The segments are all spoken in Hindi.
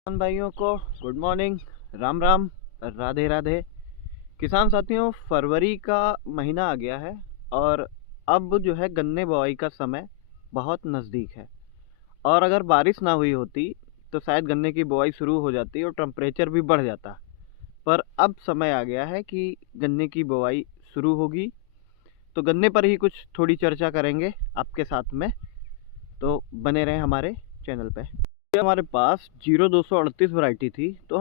किसान भाइयों को गुड मॉर्निंग, राम राम, राधे राधे। किसान साथियों, फरवरी का महीना आ गया है और अब जो है गन्ने बुआई का समय बहुत नज़दीक है। और अगर बारिश ना हुई होती तो शायद गन्ने की बुआई शुरू हो जाती और टेम्परेचर भी बढ़ जाता। पर अब समय आ गया है कि गन्ने की बुआई शुरू होगी। तो गन्ने पर ही कुछ थोड़ी चर्चा करेंगे आपके साथ में, तो बने रहें हमारे चैनल पे। ये हमारे पास 0238 वैरायटी थी, तो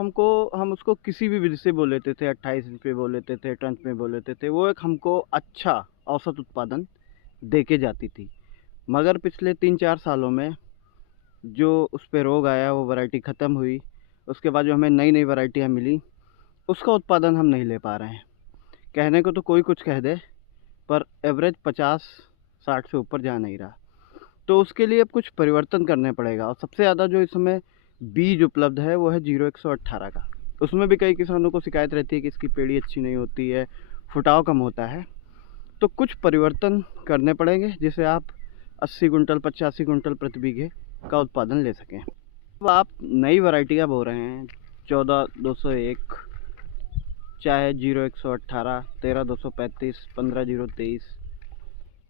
हम उसको किसी भी विधि से बोल लेते थे, 28 पे बोल लेते थे, टंच में बोल लेते थे। वो एक हमको अच्छा औसत उत्पादन दे के जाती थी। मगर पिछले 3-4 सालों में जो उस पे रोग आया, वो वैरायटी ख़त्म हुई। उसके बाद जो हमें नई नई वैरायटियाँ मिली, उसका उत्पादन हम नहीं ले पा रहे हैं। कहने को तो कोई कुछ कह दे, पर एवरेज 50-60 से ऊपर जा नहीं रहा। तो उसके लिए अब कुछ परिवर्तन करने पड़ेगा। और सबसे ज़्यादा जो इस समय बीज उपलब्ध है वो है 0118 का। उसमें भी कई किसानों को शिकायत रहती है कि इसकी पेड़ी अच्छी नहीं होती है, फुटाव कम होता है। तो कुछ परिवर्तन करने पड़ेंगे जिससे आप 80 कुंटल 85 कुंटल प्रति बीघे का उत्पादन ले सकें। अब आप नई वैरायटियाँ बो रहे हैं, 14-201, चाहे 0118, 13-235, 15-023।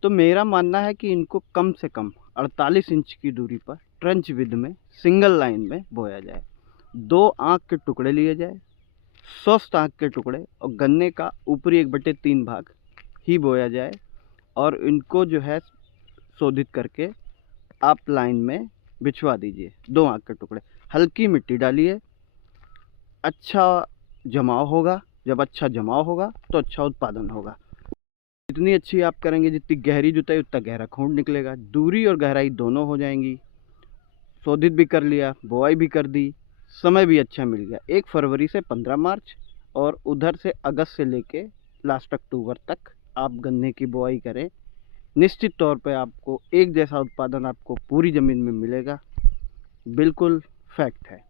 तो मेरा मानना है कि इनको कम से कम 48 इंच की दूरी पर ट्रेंच विद में सिंगल लाइन में बोया जाए। 2 आँख के टुकड़े लिए जाए, स्वस्थ आँख के टुकड़े, और गन्ने का ऊपरी 1/3 भाग ही बोया जाए। और इनको जो है शोधित करके आप लाइन में बिछवा दीजिए, 2 आँख के टुकड़े। हल्की मिट्टी डालिए, अच्छा जमाव होगा। जब अच्छा जमाव होगा तो अच्छा उत्पादन होगा। जितनी अच्छी आप करेंगे, जितनी गहरी जुताई उतना गहरा खूंट निकलेगा। दूरी और गहराई दोनों हो जाएंगी। शोधित भी कर लिया, बुआई भी कर दी, समय भी अच्छा मिल गया। 1 फरवरी से 15 मार्च और उधर से अगस्त से लेके लास्ट अक्टूबर तक आप गन्ने की बुआई करें। निश्चित तौर पे आपको एक जैसा उत्पादन आपको पूरी ज़मीन में मिलेगा। बिल्कुल फैक्ट है।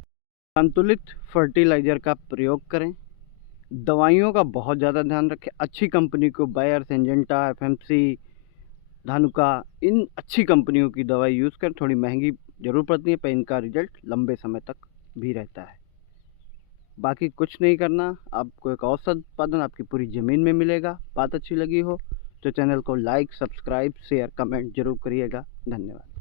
संतुलित फर्टिलाइज़र का प्रयोग करें। दवाइयों का बहुत ज़्यादा ध्यान रखें। अच्छी कंपनी को, बायर, सिंजेंटा, एफएमसी, धानुका, इन अच्छी कंपनियों की दवाई यूज़ करें। थोड़ी महंगी ज़रूर पड़ती है, पर इनका रिजल्ट लंबे समय तक भी रहता है। बाकी कुछ नहीं करना, आपको एक औसत उत्पादन आपकी पूरी ज़मीन में मिलेगा। बात अच्छी लगी हो तो चैनल को लाइक, सब्सक्राइब, शेयर, कमेंट ज़रूर करिएगा। धन्यवाद।